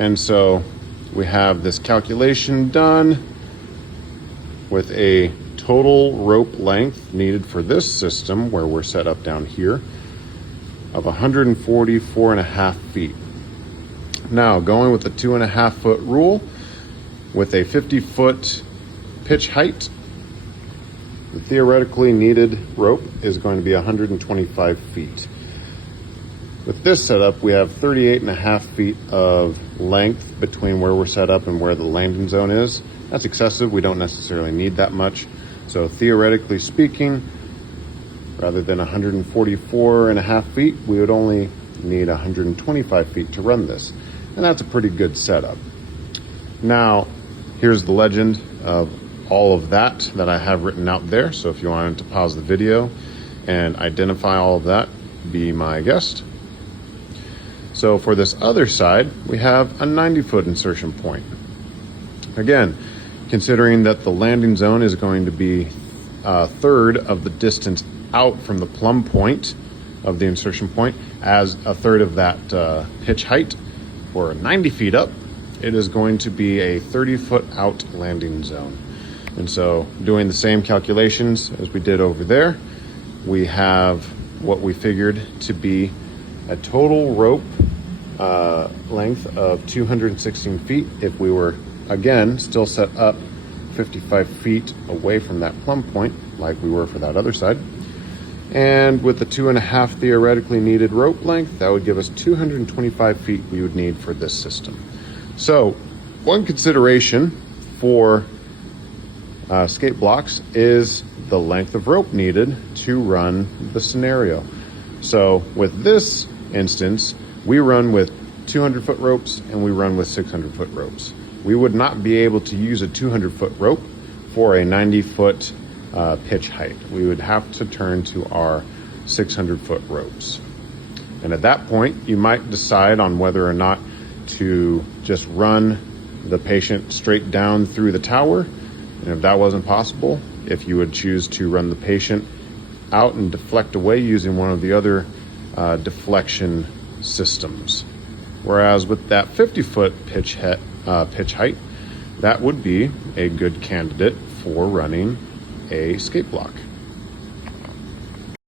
And so we have this calculation done with a total rope length needed for this system where we're set up down here of 144.5 feet. Now going with the 2.5 foot rule with a 50-foot pitch height, the theoretically needed rope is going to be 125 feet. With this setup, we have 38.5 feet of length between where we're set up and where the landing zone is. That's excessive. We don't necessarily need that much. So theoretically speaking, rather than 144.5 feet, we would only need 125 feet to run this. And that's a pretty good setup. Now, here's the legend of all of that I have written out there. So if you wanted to pause the video and identify all of that, be my guest. So for this other side, we have a 90-foot insertion point. Again, considering that the landing zone is going to be a third of the distance out from the plumb point of the insertion point as a third of that pitch height, or 90 feet up, it is going to be a 30-foot out landing zone. And so doing the same calculations as we did over there, we have what we figured to be a total rope length of 216 feet if we were, again, still set up 55 feet away from that plumb point like we were for that other side. And with the 2.5 theoretically needed rope length, that would give us 225 feet we would need for this system. So one consideration for skate blocks is the length of rope needed to run the scenario. So with this instance, we run with 200-foot ropes and we run with 600-foot ropes. We would not be able to use a 200-foot rope for a 90-foot pitch height. We would have to turn to our 600-foot ropes. And at that point, you might decide on whether or not to just run the patient straight down through the tower. And if that wasn't possible, if you would choose to run the patient out and deflect away using one of the other deflection systems. Whereas with that 50-foot pitch height, that would be a good candidate for running a skate block.